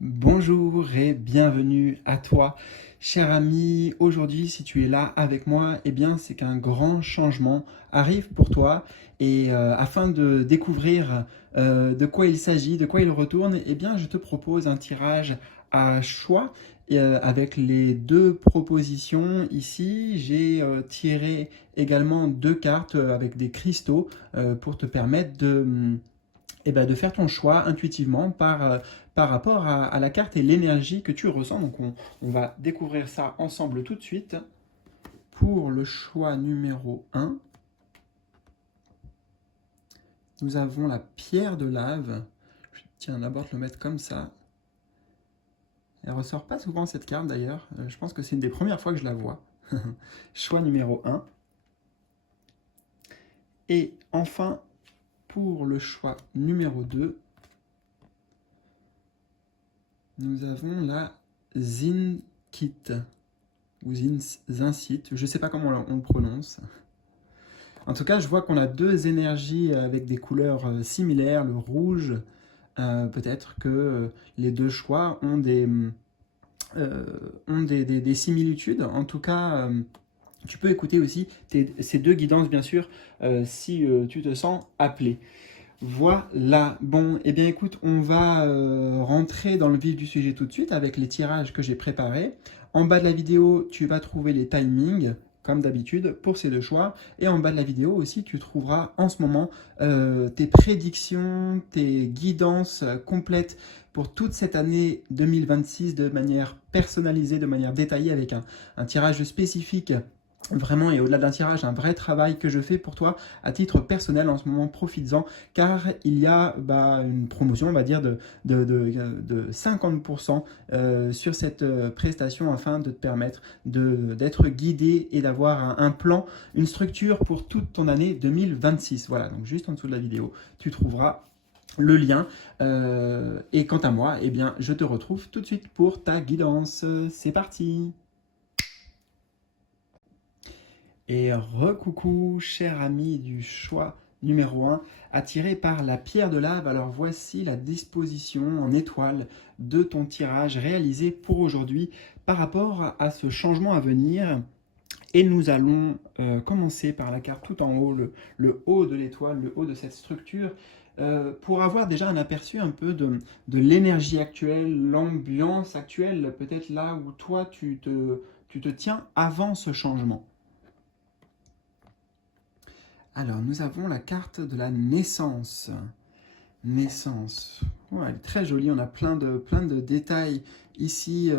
Bonjour et bienvenue à toi, cher ami. Aujourd'hui, si tu es là avec moi, eh bien, c'est qu'un grand changement arrive pour toi. Et afin de découvrir de quoi il s'agit, de quoi il retourne, eh bien, je te propose un tirage à choix avec les deux propositions. Ici, j'ai tiré également deux cartes avec des cristaux pour te permettre de faire ton choix intuitivement par rapport à la carte et l'énergie que tu ressens. Donc on va découvrir ça ensemble tout de suite. Pour le choix numéro 1, nous avons la pierre de lave. Tiens, d'abord te le mettre comme ça. Elle ressort pas souvent cette carte d'ailleurs. Je pense que c'est une des premières fois que je la vois. Choix numéro 1. Et enfin, pour le choix numéro 2, nous avons la Zinkit. Ou Zincite, je ne sais pas comment on le prononce. En tout cas, je vois qu'on a deux énergies avec des couleurs similaires, le rouge. Peut-être que les deux choix ont des similitudes. En tout cas, tu peux écouter aussi ces deux guidances, bien sûr, si tu te sens appelé. Voilà, bon, eh bien écoute, on va rentrer dans le vif du sujet tout de suite avec les tirages que j'ai préparés. En bas de la vidéo, tu vas trouver les timings, comme d'habitude, pour ces deux choix. Et en bas de la vidéo aussi, tu trouveras en ce moment tes prédictions, tes guidances complètes pour toute cette année 2026 de manière personnalisée, de manière détaillée, avec un tirage spécifique. Vraiment, et au-delà d'un tirage, un vrai travail que je fais pour toi à titre personnel en ce moment, profites-en, car il y a une promotion, on va dire, de 50% sur cette prestation afin de te permettre d'être guidé et d'avoir un plan, une structure pour toute ton année 2026. Voilà, donc juste en dessous de la vidéo, tu trouveras le lien. Et quant à moi, eh bien, je te retrouve tout de suite pour ta guidance. C'est parti! Et recoucou, cher ami du choix numéro 1, attiré par la pierre de lave. Alors voici la disposition en étoile de ton tirage réalisé pour aujourd'hui par rapport à ce changement à venir. Et nous allons commencer par la carte tout en haut, le haut de l'étoile, le haut de cette structure, pour avoir déjà un aperçu un peu de l'énergie actuelle, l'ambiance actuelle, peut-être là où toi tu te tiens avant ce changement. Alors, nous avons la carte de la naissance. Naissance. Ouais, elle est très jolie, on a plein de détails ici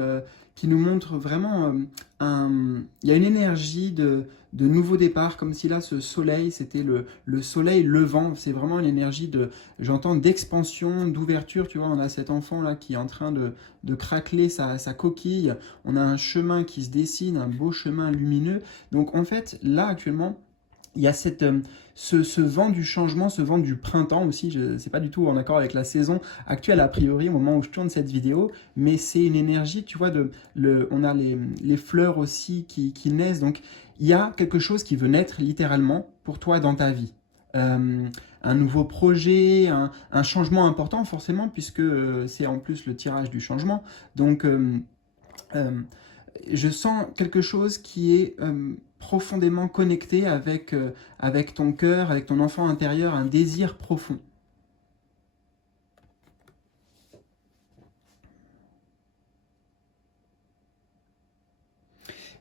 qui nous montrent vraiment il y a une énergie de nouveau départ, comme si là, ce soleil, c'était le soleil levant. C'est vraiment une énergie j'entends, d'expansion, d'ouverture. Tu vois, on a cet enfant-là qui est en train de craqueler sa coquille. On a un chemin qui se dessine, un beau chemin lumineux. Donc, en fait, là, actuellement, il y a ce vent du changement, ce vent du printemps aussi. Je sais pas du tout en accord avec la saison actuelle, a priori, au moment où je tourne cette vidéo, mais c'est une énergie, tu vois, on a les fleurs aussi qui naissent. Donc, il y a quelque chose qui veut naître littéralement pour toi dans ta vie. Euh, un nouveau projet, un changement important, forcément, puisque c'est en plus le tirage du changement. Donc, euh, je sens quelque chose qui est profondément connecté avec ton cœur, avec ton enfant intérieur, un désir profond.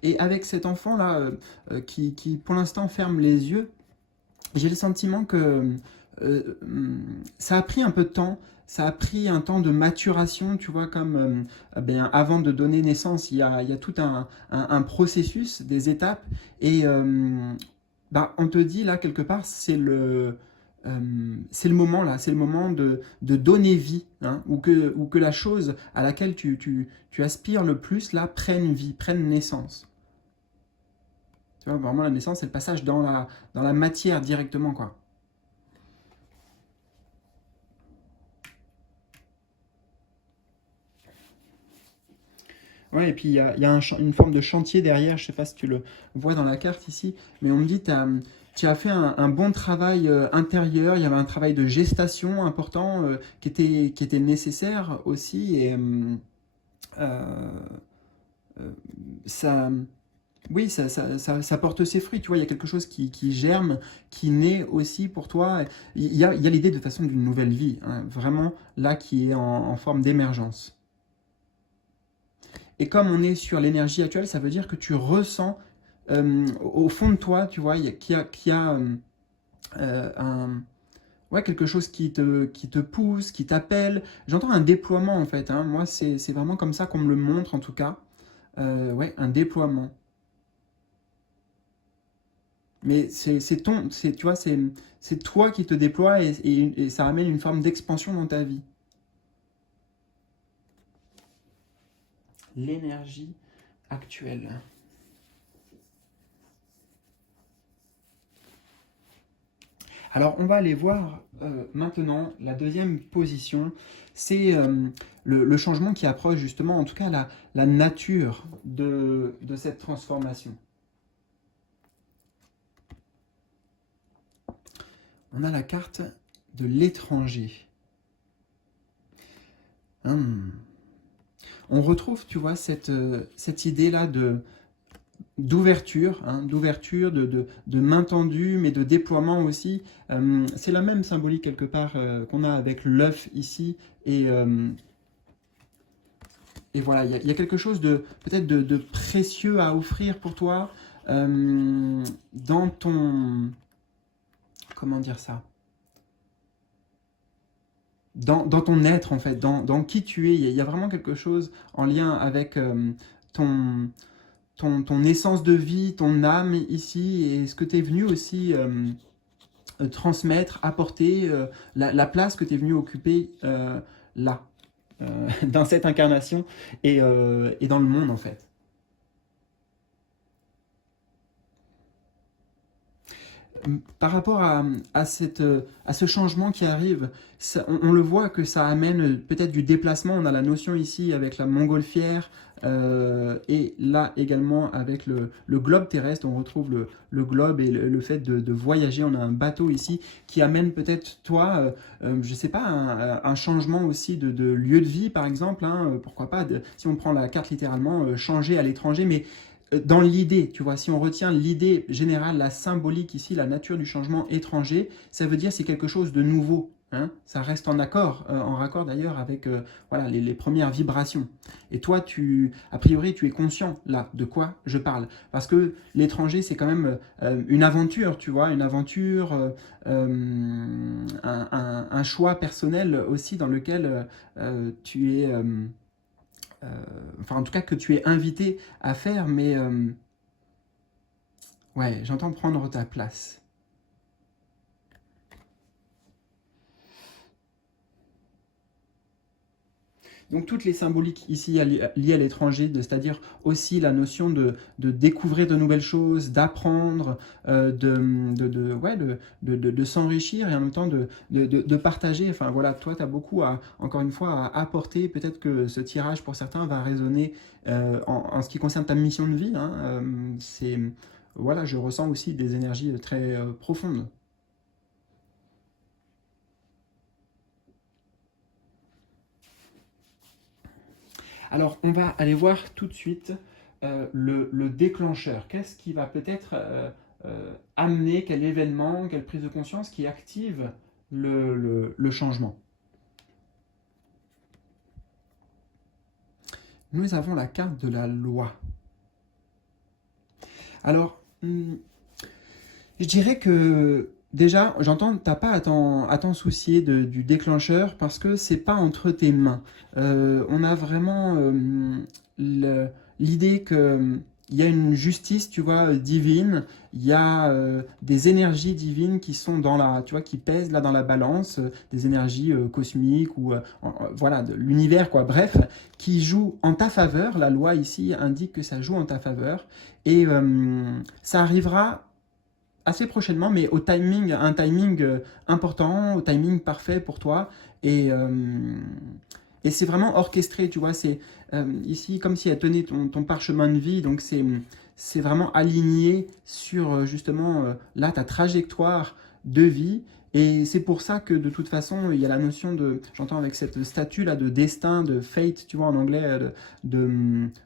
Et avec cet enfant-là qui, pour l'instant, ferme les yeux, j'ai le sentiment que euh, ça a pris un peu de temps, ça a pris un temps de maturation, tu vois, comme avant de donner naissance, il y a tout un processus, des étapes, et on te dit là, quelque part, c'est le moment là, c'est le moment de donner vie, hein, ou que la chose à laquelle tu aspires le plus là prenne vie, prenne naissance. Tu vois, vraiment la naissance, c'est le passage dans la matière directement, quoi. Ouais, et puis il y a une forme de chantier derrière, je sais pas si tu le vois dans la carte ici, mais on me dit, tu as fait un bon travail intérieur, il y avait un travail de gestation important qui était nécessaire aussi, et euh, euh, ça, oui, ça porte ses fruits, tu vois, il y a quelque chose qui germe, qui naît aussi pour toi. Il y a l'idée de toute façon d'une nouvelle vie, hein, vraiment là qui est en forme d'émergence. Et comme on est sur l'énergie actuelle, ça veut dire que tu ressens au fond de toi, tu vois, qu'il y a ouais, quelque chose qui te pousse, qui t'appelle. J'entends un déploiement en fait, hein. Moi, c'est vraiment comme ça qu'on me le montre en tout cas. Ouais, un déploiement. Mais tu vois, c'est toi qui te déploie et ça amène une forme d'expansion dans ta vie. L'énergie actuelle. Alors, on va aller voir maintenant la deuxième position. C'est le changement qui approche justement, en tout cas, la nature de cette transformation. On a la carte de l'étranger. Hum. On retrouve, tu vois, cette idée-là d'ouverture, hein, d'ouverture, de main tendue, mais de déploiement aussi. C'est la même symbolique quelque part qu'on a avec l'œuf ici. Et voilà, il y a quelque chose de peut-être de précieux à offrir pour toi dans ton... Comment dire ça? Dans ton être en fait, dans qui tu es. Il y a vraiment quelque chose en lien avec ton, ton essence de vie, ton âme ici, et ce que tu es venu aussi transmettre, apporter, la place que tu es venu occuper là, dans cette incarnation et dans le monde en fait. Par rapport à ce changement qui arrive, on le voit que ça amène peut-être du déplacement. On a la notion ici avec la montgolfière et là également avec le globe terrestre. On retrouve le globe et le fait de voyager. On a un bateau ici qui amène peut-être toi, je ne sais pas, un changement aussi de lieu de vie par exemple. Hein, pourquoi pas, si on prend la carte littéralement, changer à l'étranger, mais dans l'idée, tu vois, si on retient l'idée générale, la symbolique ici, la nature du changement étranger, ça veut dire c'est quelque chose de nouveau. Hein, ça reste en accord, en raccord d'ailleurs avec voilà, les premières vibrations. Et toi, a priori, tu es conscient là de quoi je parle. Parce que l'étranger, c'est quand même une aventure, tu vois, une aventure, un choix personnel aussi dans lequel tu es... enfin en tout cas que tu es invité à faire, mais ouais, j'entends prendre ta place. Donc toutes les symboliques ici liées à l'étranger, c'est-à-dire aussi la notion de découvrir de nouvelles choses, d'apprendre, ouais, de s'enrichir et en même temps de partager. Enfin voilà, toi tu as beaucoup encore une fois à apporter. Peut-être que ce tirage pour certains va résonner en ce qui concerne ta mission de vie. Hein, voilà, je ressens aussi des énergies très profondes. Alors, on va aller voir tout de suite le déclencheur. Qu'est-ce qui va peut-être amener, quel événement, quelle prise de conscience qui active le changement? Nous avons la carte de la loi. Alors, je dirais que déjà, j'entends, t'as pas à t'en soucier du déclencheur parce que c'est pas entre tes mains. On a vraiment l'idée que il y a une justice, tu vois, divine. Il y a des énergies divines qui sont dans la, tu vois, qui pèsent là dans la balance, des énergies cosmiques ou voilà, de l'univers, quoi. Bref, qui jouent en ta faveur. La loi ici indique que ça joue en ta faveur et ça arrivera assez prochainement, mais au timing, un timing important, au timing parfait pour toi. Et c'est vraiment orchestré, tu vois. C'est ici comme si elle tenait ton parchemin de vie, donc c'est vraiment aligné sur justement là ta trajectoire de vie. Et c'est pour ça que de toute façon, il y a la notion de, j'entends avec cette statue là de destin, de fate, tu vois en anglais,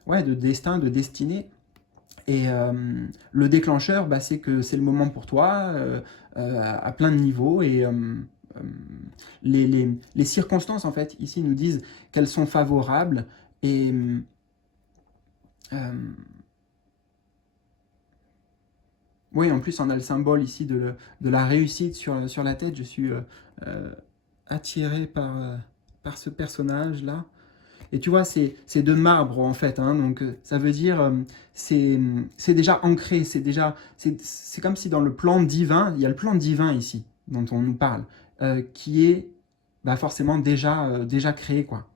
ouais, de destin, de destinée. Et le déclencheur, bah, c'est que c'est le moment pour toi à plein de niveaux. Et euh, les circonstances, en fait, ici nous disent qu'elles sont favorables. Et euh, oui, en plus, on a le symbole ici de la réussite sur la tête. Je suis euh, attiré par ce personnage-là. Et tu vois, c'est de marbre en fait, hein, donc ça veut dire c'est déjà ancré, c'est comme si dans le plan divin, il y a le plan divin ici dont on nous parle, qui est bah, forcément déjà créé quoi.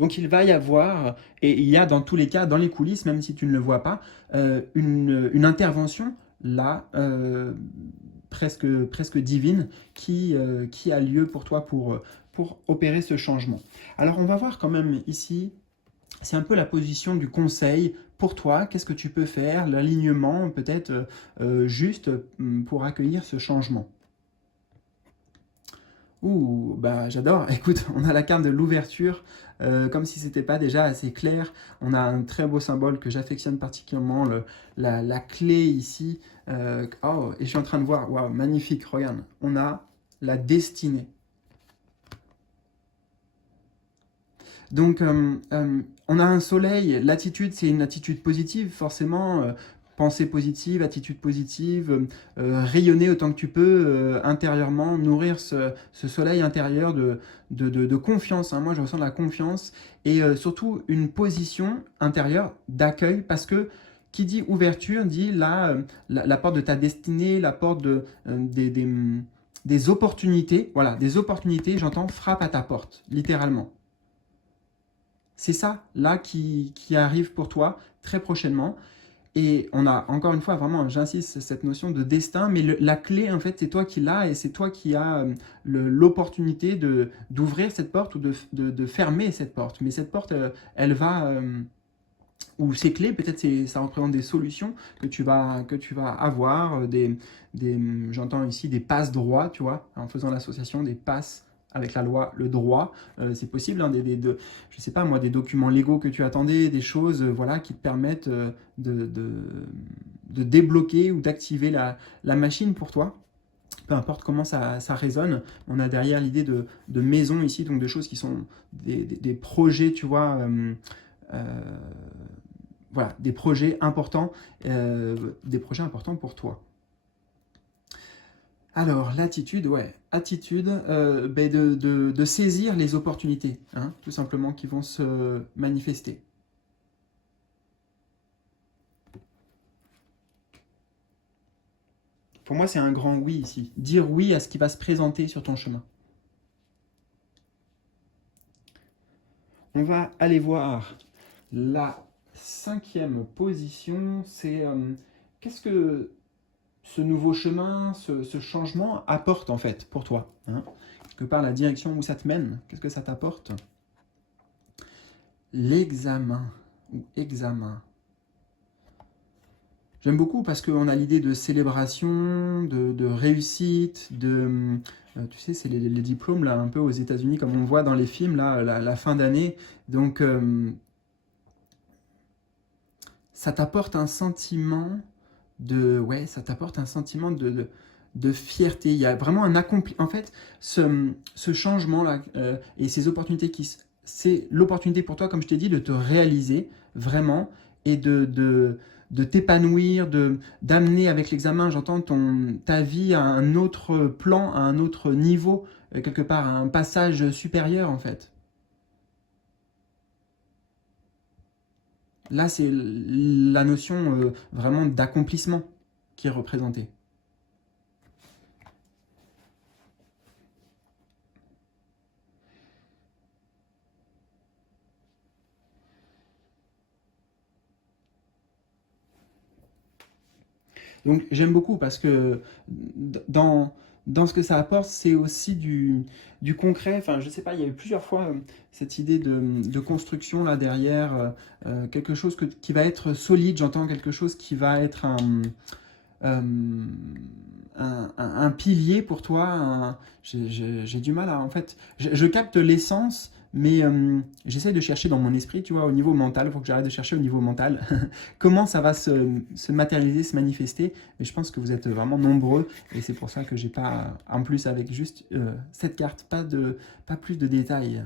Donc il va y avoir, et il y a dans tous les cas, dans les coulisses, même si tu ne le vois pas, une intervention là, presque divine, qui a lieu pour toi pour opérer ce changement. Alors on va voir quand même ici, c'est un peu la position du conseil pour toi, qu'est-ce que tu peux faire, l'alignement peut-être juste pour accueillir ce changement. Ouh, bah j'adore. Écoute, on a la carte de l'ouverture, comme si c'était pas déjà assez clair. On a un très beau symbole que j'affectionne particulièrement, la clé ici. Oh, et je suis en train de voir, waouh, magnifique, regarde. On a la destinée. Donc, on a un soleil, l'attitude, c'est une attitude positive, forcément. Pensée positive, attitude positive, rayonner autant que tu peux intérieurement, nourrir ce soleil intérieur de confiance. Hein. Moi, je ressens de la confiance et surtout une position intérieure d'accueil parce que qui dit ouverture dit la porte de ta destinée, la porte des opportunités. Voilà, des opportunités, j'entends, frappe à ta porte, littéralement. C'est ça, là, qui arrive pour toi très prochainement. Et on a, encore une fois, vraiment, j'insiste, cette notion de destin, mais la clé, en fait, c'est toi qui l'as et c'est toi qui as l'opportunité d'ouvrir cette porte ou de fermer cette porte. Mais cette porte, elle va, ou ces clés, peut-être ça représente des solutions que tu vas avoir, j'entends ici des passes droits, tu vois, en faisant l'association des passes avec la loi, le droit, c'est possible, hein, je sais pas moi, des documents légaux que tu attendais, des choses voilà, qui te permettent de débloquer ou d'activer la machine pour toi. Peu importe comment ça résonne, on a derrière l'idée de maison ici, donc de choses qui sont des projets, tu vois, euh, voilà, des projets importants pour toi. Alors, l'attitude, ouais, attitude ben de saisir les opportunités, hein, tout simplement, qui vont se manifester. Pour moi, c'est un grand oui ici. Dire oui à ce qui va se présenter sur ton chemin. On va aller voir la cinquième position. C'est qu'est-ce que ce nouveau chemin, ce changement apporte en fait pour toi, hein. Quelque part, la direction où ça te mène, qu'est-ce que ça t'apporte? L'examen ou examen. J'aime beaucoup parce qu'on a l'idée de célébration, de réussite, tu sais, c'est les diplômes là, un peu aux États-Unis, comme on voit dans les films là, la fin d'année. Donc, ça t'apporte un sentiment ouais, ça t'apporte un sentiment de fierté. Il y a vraiment un accompli. En fait, ce changement-là et ces opportunités c'est l'opportunité pour toi, comme je t'ai dit, de te réaliser vraiment et de t'épanouir, d'amener avec l'examen, j'entends ta vie à un autre plan, à un autre niveau, quelque part, à un passage supérieur en fait. Là, c'est la notion vraiment d'accomplissement qui est représentée. Donc j'aime beaucoup parce que dans, dans ce que ça apporte, c'est aussi du concret. Enfin, je sais pas, il y a eu plusieurs fois cette idée de construction là derrière, quelque chose qui va être solide, j'entends quelque chose qui va être euh, un pilier pour toi. J'ai du mal à, en fait, je capte l'essence, mais j'essaie de chercher dans mon esprit, tu vois, au niveau mental. Il faut que j'arrête de chercher au niveau mental. Comment ça va se matérialiser, se manifester. Et je pense que vous êtes vraiment nombreux. Et c'est pour ça que j'ai pas, en plus, avec juste cette carte, pas plus de détails.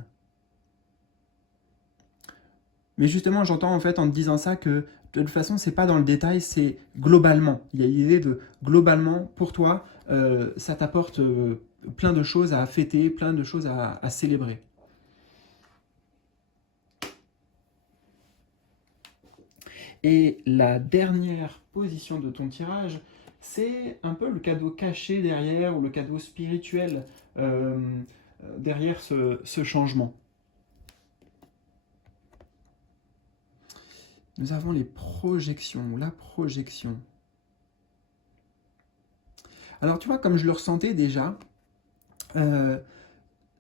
Mais justement, j'entends en fait en te disant ça que de toute façon, c'est pas dans le détail, c'est globalement. Il y a l'idée de globalement, pour toi, ça t'apporte plein de choses à fêter, plein de choses à célébrer. Et la dernière position de ton tirage, c'est un peu le cadeau caché derrière, ou le cadeau spirituel derrière ce changement. Nous avons les projections, la projection. Alors tu vois, comme je le ressentais déjà, euh,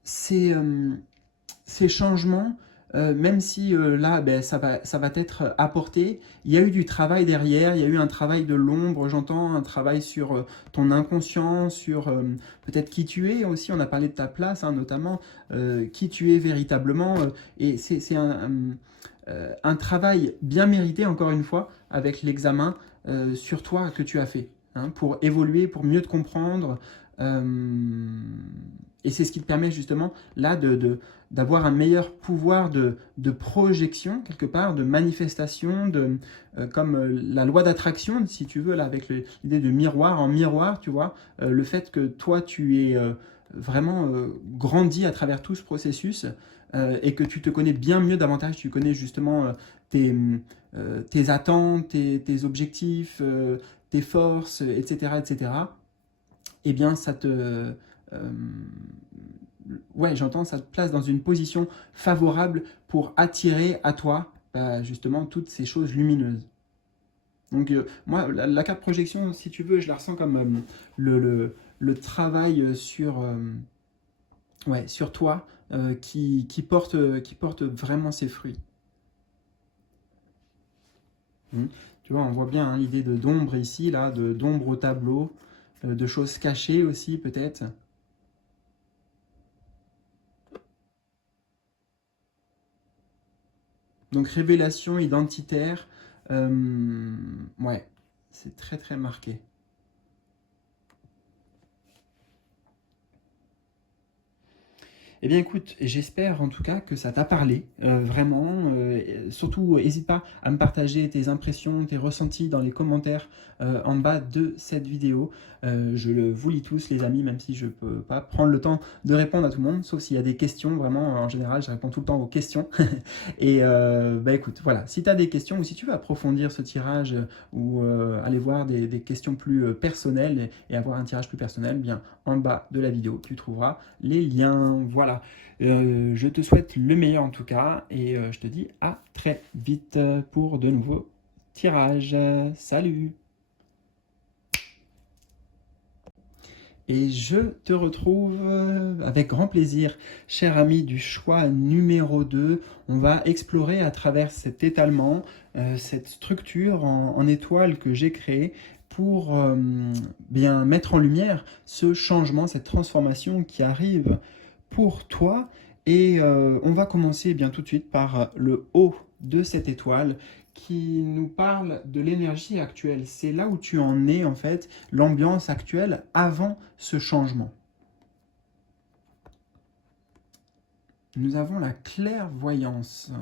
ces, ces changements, même si là, ben, ça va être apporté, il y a eu du travail derrière, il y a eu un travail de l'ombre, j'entends, un travail sur ton inconscient, sur peut-être qui tu es aussi, on a parlé de ta place, hein, notamment, qui tu es véritablement, et c'est un travail bien mérité, encore une fois, avec l'examen sur toi que tu as fait, hein, pour évoluer, pour mieux te comprendre. Et c'est ce qui te permet justement là d'avoir un meilleur pouvoir de projection, quelque part, de manifestation, comme la loi d'attraction, si tu veux, là, avec l'idée de miroir en miroir, tu vois, le fait que toi, tu es vraiment grandi à travers tout ce processus et que tu te connais bien mieux davantage, tu connais justement tes attentes, tes objectifs, tes forces, etc., etc., eh bien, ça te... ouais, j'entends, ça te place dans une position favorable pour attirer à toi, justement, toutes ces choses lumineuses. Donc, moi, la carte projection, si tu veux, je la ressens comme le travail sur, ouais, sur toi qui porte vraiment ses fruits. Tu vois, on voit bien hein, l'idée de d'ombre ici, là, d'ombre au tableau, de choses cachées aussi, peut-être. Donc, révélation identitaire, ouais, c'est très très marqué. Eh bien écoute, j'espère en tout cas que ça t'a parlé, vraiment. Surtout, n'hésite pas à me partager tes impressions, tes ressentis dans les commentaires en bas de cette vidéo. Vous lis tous les amis, même si je ne peux pas prendre le temps de répondre à tout le monde, sauf s'il y a des questions, vraiment, en général, je réponds tout le temps aux questions. Et bah écoute, voilà, si tu as des questions ou si tu veux approfondir ce tirage ou aller voir des questions plus personnelles et avoir un tirage plus personnel, bien en bas de la vidéo, tu trouveras les liens. Voilà, je te souhaite le meilleur en tout cas et je te dis à très vite pour de nouveaux tirages. Salut! Et je te retrouve avec grand plaisir, cher ami du choix numéro 2. On va explorer à travers cet étalement, cette structure en étoile que j'ai créée pour bien mettre en lumière ce changement, cette transformation qui arrive pour toi. Et on va commencer bien tout de suite par le haut de cette étoile qui nous parle de l'énergie actuelle. C'est là où tu en es en fait, l'ambiance actuelle avant ce changement. Nous avons la clairvoyance.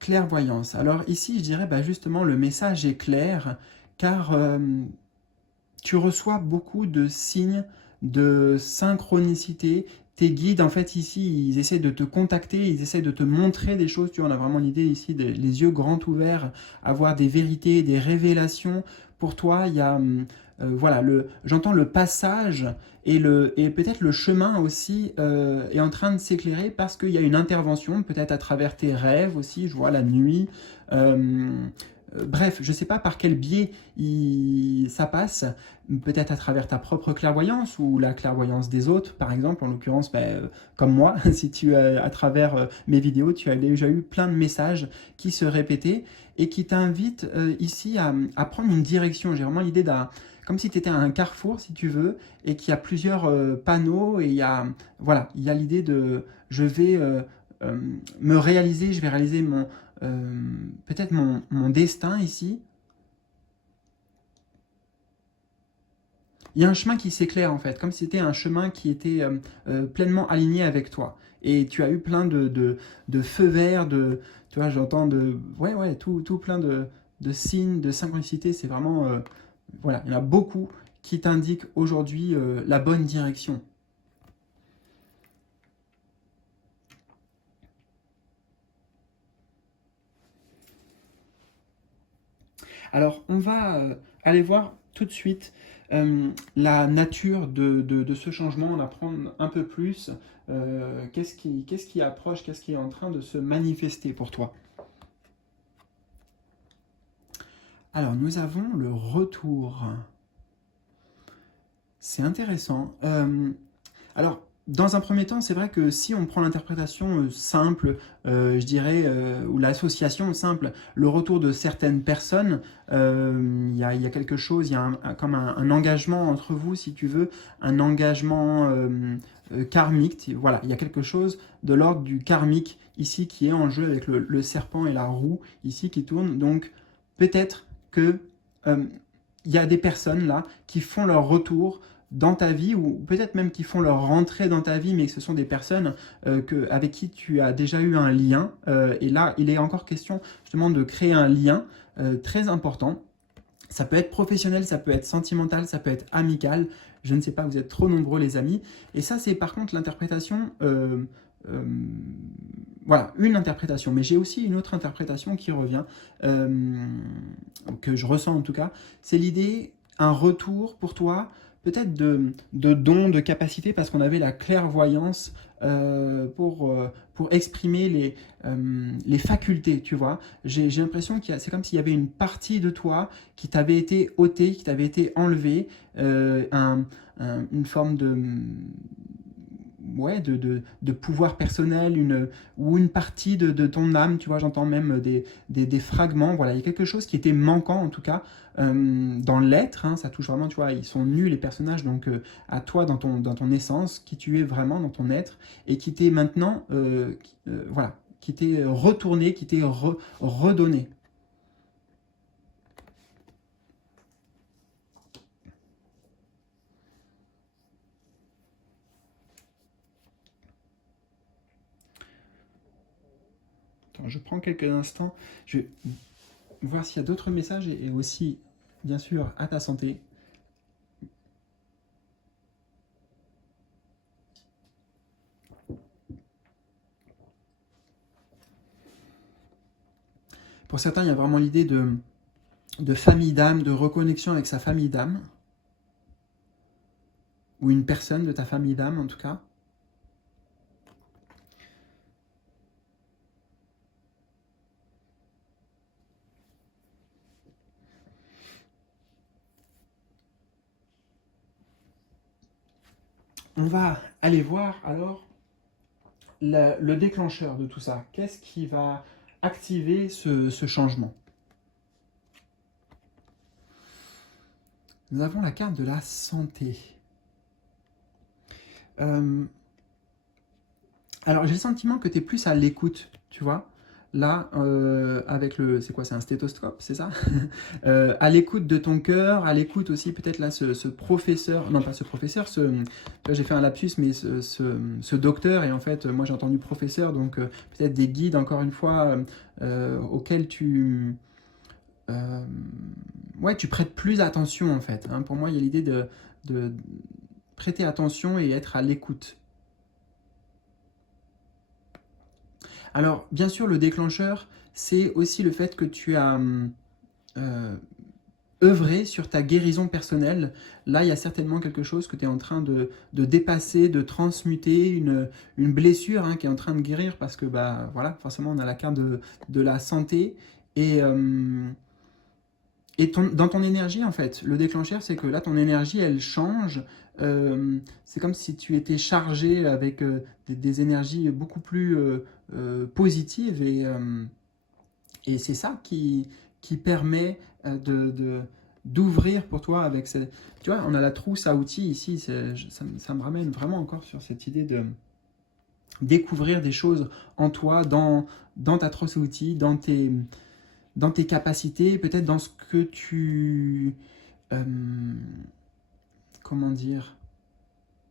Clairvoyance. Alors ici, je dirais justement le message est clair car tu reçois beaucoup de signes de synchronicité. Tes guides, en fait, ici, ils essaient de te contacter, ils essaient de te montrer des choses. Tu vois, on a vraiment l'idée ici, les yeux grands ouverts, avoir des vérités, des révélations. Pour toi, il y a, voilà, j'entends le passage et peut-être le chemin aussi est en train de s'éclairer parce qu'il y a une intervention, peut-être à travers tes rêves aussi, je vois la nuit. bref, je ne sais pas par quel biais ça passe, peut-être à travers ta propre clairvoyance ou la clairvoyance des autres, par exemple, en l'occurrence, comme moi, si tu à travers mes vidéos, tu as déjà eu plein de messages qui se répétaient et qui t'invitent ici à prendre une direction. J'ai vraiment l'idée d'un, comme si tu étais à un carrefour, si tu veux, et qu'il y a plusieurs panneaux, et il y a, voilà, il y a l'idée de, je vais euh, me réaliser, je vais réaliser peut-être mon destin ici. Il y a un chemin qui s'éclaire en fait, comme si c'était un chemin qui était pleinement aligné avec toi. Et tu as eu plein de feux verts, tu vois, j'entends ouais, tout plein de signes, de synchronicité. C'est vraiment, voilà, il y en a beaucoup qui t'indiquent aujourd'hui la bonne direction. Alors, on va aller voir tout de suite la nature de ce changement, en apprendre un peu plus. Qu'est-ce qui approche, qu'est-ce qui est en train de se manifester pour toi? Alors, nous avons le retour. C'est intéressant. Alors, dans un premier temps, c'est vrai que si on prend l'interprétation simple, je dirais, ou l'association simple, le retour de certaines personnes, il y a quelque chose, il y a comme un engagement entre vous, si tu veux, un engagement karmique. Voilà, il y a quelque chose de l'ordre du karmique ici qui est en jeu avec le serpent et la roue ici qui tourne. Donc, peut-être que euh, il y a des personnes là qui font leur retour dans ta vie, ou peut-être même qui font leur rentrée dans ta vie, mais ce sont des personnes avec qui tu as déjà eu un lien. Et là, il est encore question justement de créer un lien très important. Ça peut être professionnel, ça peut être sentimental, ça peut être amical. Je ne sais pas, vous êtes trop nombreux les amis. Et ça, c'est par contre l'interprétation... euh, voilà, une interprétation. Mais j'ai aussi une autre interprétation qui revient, que je ressens en tout cas. C'est l'idée, un retour pour toi, peut-être de dons, de capacités, parce qu'on avait la clairvoyance pour exprimer les facultés, tu vois. J'ai l'impression que c'est comme s'il y avait une partie de toi qui t'avait été ôtée, qui t'avait été enlevée, une forme ouais, de pouvoir personnel, ou une partie de ton âme, tu vois, j'entends même des fragments, voilà, il y a quelque chose qui était manquant en tout cas dans l'être, hein, ça touche vraiment, tu vois, ils sont nus les personnages, donc à toi dans ton essence, qui tu es vraiment dans ton être, et qui t'est maintenant, voilà, qui t'est retourné, qui t'est redonné. Attends, je prends quelques instants, je vais voir s'il y a d'autres messages, et aussi, bien sûr, à ta santé. Pour certains, il y a vraiment l'idée de famille d'âme, de reconnexion avec sa famille d'âme, ou une personne de ta famille d'âme en tout cas. On va aller voir alors le déclencheur de tout ça. Qu'est-ce qui va activer ce changement? Nous avons la carte de la santé. Alors j'ai le sentiment que tu es plus à l'écoute, tu vois. Là, avec c'est quoi, c'est un stéthoscope, c'est ça? À l'écoute de ton cœur, à l'écoute aussi peut-être là ce professeur, non pas ce professeur, j'ai fait un lapsus, mais ce docteur, et en fait moi j'ai entendu professeur, donc peut-être des guides encore une fois auxquels euh, ouais, tu prêtes plus attention en fait, hein. Pour moi il y a l'idée de prêter attention et être à l'écoute. Alors, bien sûr, le déclencheur, c'est aussi le fait que tu as euh, œuvré sur ta guérison personnelle. Là, il y a certainement quelque chose que tu es en train de dépasser, de transmuter, une blessure hein, qui est en train de guérir, parce que, bah, voilà, forcément, on a la carte de la santé. Et Et dans ton énergie, en fait, le déclencheur, c'est que là, ton énergie, elle change. C'est comme si tu étais chargé avec des énergies beaucoup plus positives. Et c'est ça qui permet d'ouvrir pour toi avec ces... Tu vois, on a la trousse à outils ici. Ça me ramène vraiment encore sur cette idée de découvrir des choses en toi, dans ta trousse à outils, dans tes capacités, peut-être dans ce que tu... euh, comment dire,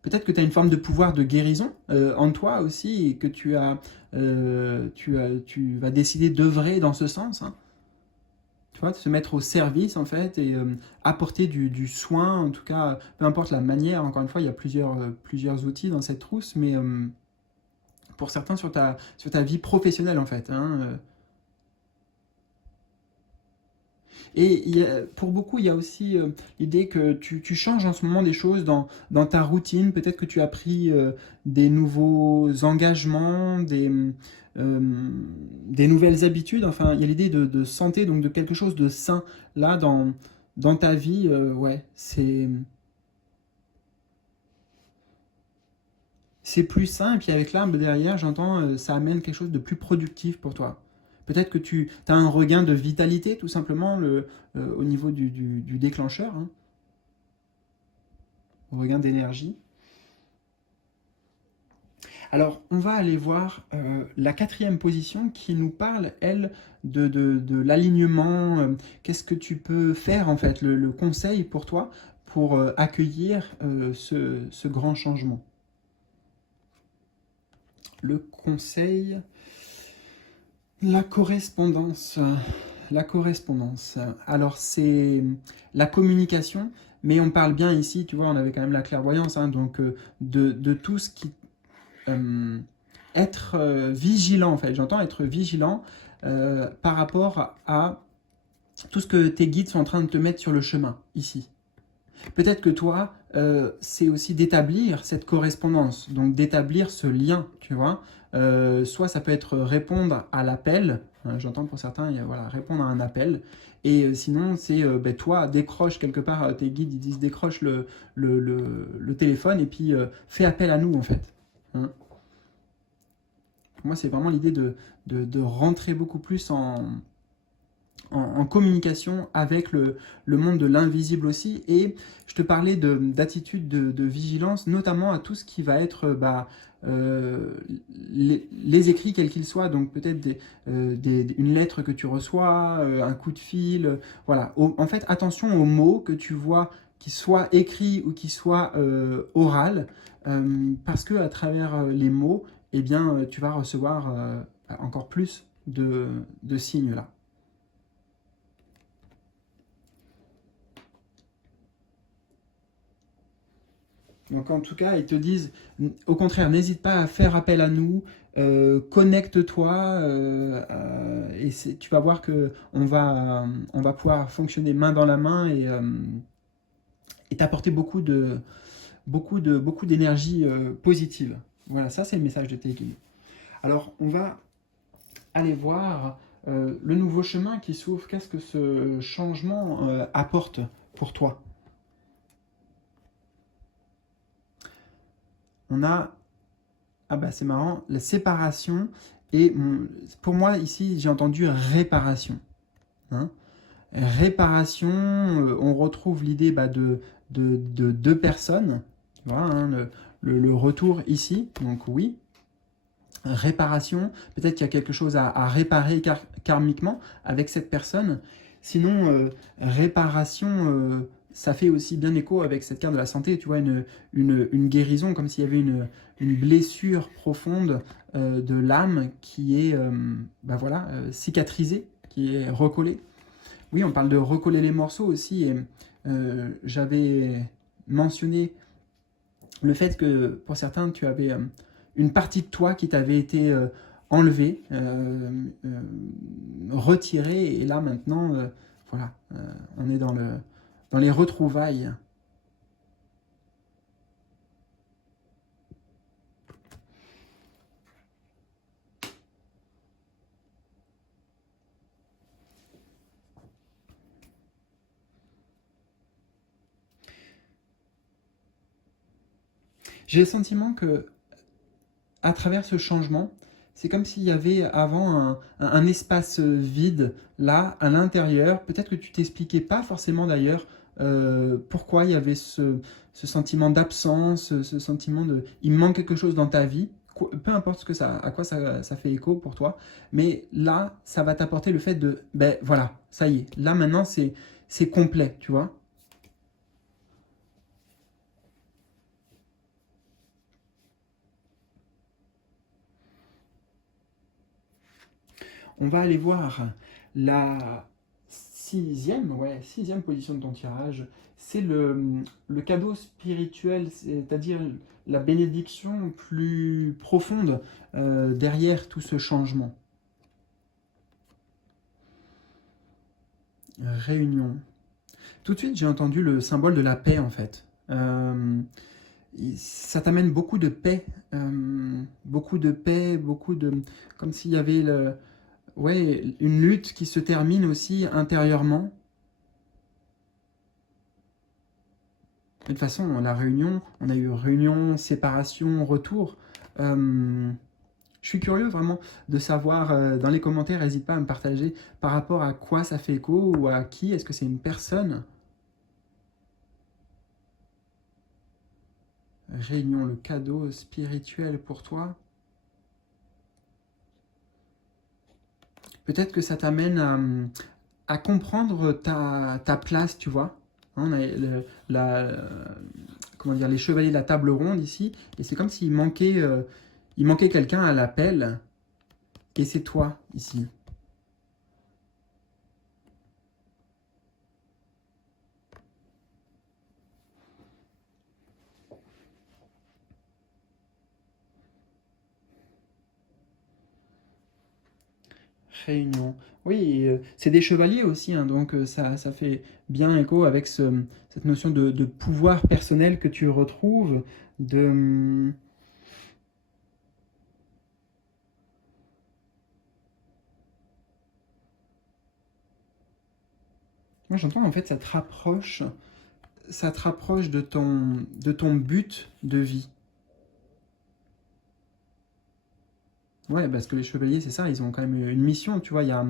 peut-être que tu as une forme de pouvoir de guérison en toi aussi et que tu vas décider d'œuvrer dans ce sens. Hein. Tu vois, de se mettre au service en fait et apporter du soin, en tout cas, peu importe la manière. Encore une fois, il y a plusieurs outils dans cette trousse, mais pour certains sur ta vie professionnelle en fait. Hein, Et pour beaucoup, il y a aussi l'idée que tu changes en ce moment des choses dans ta routine. Peut-être que tu as pris des nouveaux engagements, euh, des nouvelles habitudes. Enfin, il y a l'idée de santé, donc de quelque chose de sain là dans ta vie. Ouais, c'est plus sain. Et puis avec l'arbre derrière, j'entends, ça amène quelque chose de plus productif pour toi. Peut-être que tu as un regain de vitalité, tout simplement, au niveau du déclencheur. Hein. Regain d'énergie. Alors, on va aller voir la quatrième position qui nous parle, elle, de l'alignement. Qu'est-ce que tu peux faire, en fait, le conseil pour toi, pour accueillir ce grand changement. Le conseil, la correspondance. La correspondance. Alors, c'est la communication, mais on parle bien ici, tu vois, on avait quand même la clairvoyance, hein, donc de tout ce qui être vigilant, en fait. J'entends être vigilant par rapport à tout ce que tes guides sont en train de te mettre sur le chemin, ici. Peut-être que toi, c'est aussi d'établir cette correspondance, donc d'établir ce lien, tu vois. Soit ça peut être répondre à l'appel, hein, j'entends pour certains, voilà, répondre à un appel, et sinon c'est ben, toi, décroche quelque part, tes guides ils disent décroche le téléphone et puis fais appel à nous en fait. Hein. Pour moi, c'est vraiment l'idée de rentrer beaucoup plus en communication avec le monde de l'invisible aussi. Et je te parlais d'attitude de vigilance, notamment à tout ce qui va être euh, les écrits, quels qu'ils soient, donc peut-être une lettre que tu reçois, un coup de fil, voilà. En fait, attention aux mots que tu vois, qu'ils soient écrits ou qu'ils soient oraux, parce que à travers les mots, eh bien, tu vas recevoir encore plus de signes là. Donc en tout cas, ils te disent, au contraire, n'hésite pas à faire appel à nous, connecte-toi, et tu vas voir que on va pouvoir fonctionner main dans la main et t'apporter beaucoup d'énergie positive. Voilà, ça c'est le message de tes guides. Alors on va aller voir le nouveau chemin qui s'ouvre. Qu'est-ce que ce changement apporte pour toi? On a Ah bah c'est marrant, la séparation et pour moi ici j'ai entendu réparation. Hein. Réparation, on retrouve l'idée bah, de deux personnes, tu vois, hein, le retour ici, donc oui. Réparation, peut-être qu'il y a quelque chose à réparer karmiquement avec cette personne. Sinon, réparation, ça fait aussi bien écho avec cette carte de la santé, tu vois, une guérison, comme s'il y avait une blessure profonde de l'âme qui est bah voilà, cicatrisée, qui est recollée. Oui, on parle de recoller les morceaux aussi, et j'avais mentionné le fait que pour certains, tu avais une partie de toi qui t'avait été enlevée, retirée, et là maintenant, voilà, on est dans les retrouvailles. J'ai le sentiment que à travers ce changement, c'est comme s'il y avait avant un espace vide là à l'intérieur. Peut-être que tu t'expliquais pas forcément d'ailleurs pourquoi il y avait ce sentiment d'absence, ce sentiment de il me manque quelque chose dans ta vie. Peu importe ce que ça, à quoi ça fait écho pour toi, mais là, ça va t'apporter le fait de, ben voilà, ça y est, là maintenant c'est complet, tu vois. On va aller voir la sixième position de ton tirage. C'est le cadeau spirituel, c'est-à-dire la bénédiction plus profonde derrière tout ce changement. Réunion. Tout de suite, j'ai entendu le symbole de la paix, en fait. Ça t'amène beaucoup de paix, beaucoup de... Comme s'il y avait ouais, une lutte qui se termine aussi intérieurement. De toute façon, la réunion, on a eu réunion, séparation, retour. Je suis curieux vraiment de savoir dans les commentaires, n'hésite pas à me partager par rapport à quoi ça fait écho ou à qui, est-ce que c'est une personne. Réunion, le cadeau spirituel pour toi. Peut-être que ça t'amène à comprendre ta place, tu vois. Hein, on a comment dire, les chevaliers de la table ronde ici, et c'est comme il manquait quelqu'un à l'appel, et c'est toi ici. Réunion. Oui, c'est des chevaliers aussi, hein, donc ça fait bien écho avec cette notion de pouvoir personnel que tu retrouves, de... Moi j'entends en fait ça te rapproche de ton but de vie. Ouais, parce que les chevaliers, c'est ça, ils ont quand même une mission, tu vois, il y a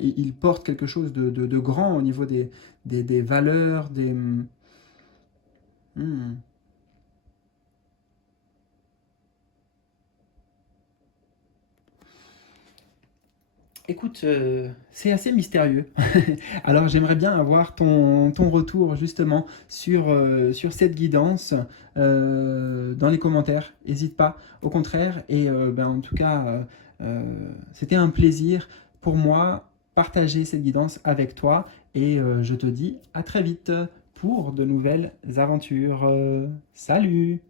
ils portent quelque chose de grand au niveau des valeurs, des... Hmm. Écoute, c'est assez mystérieux. Alors j'aimerais bien avoir ton retour justement sur cette guidance dans les commentaires. N'hésite pas, au contraire. Et ben, en tout cas, c'était un plaisir pour moi partager cette guidance avec toi. Et je te dis à très vite pour de nouvelles aventures. Salut!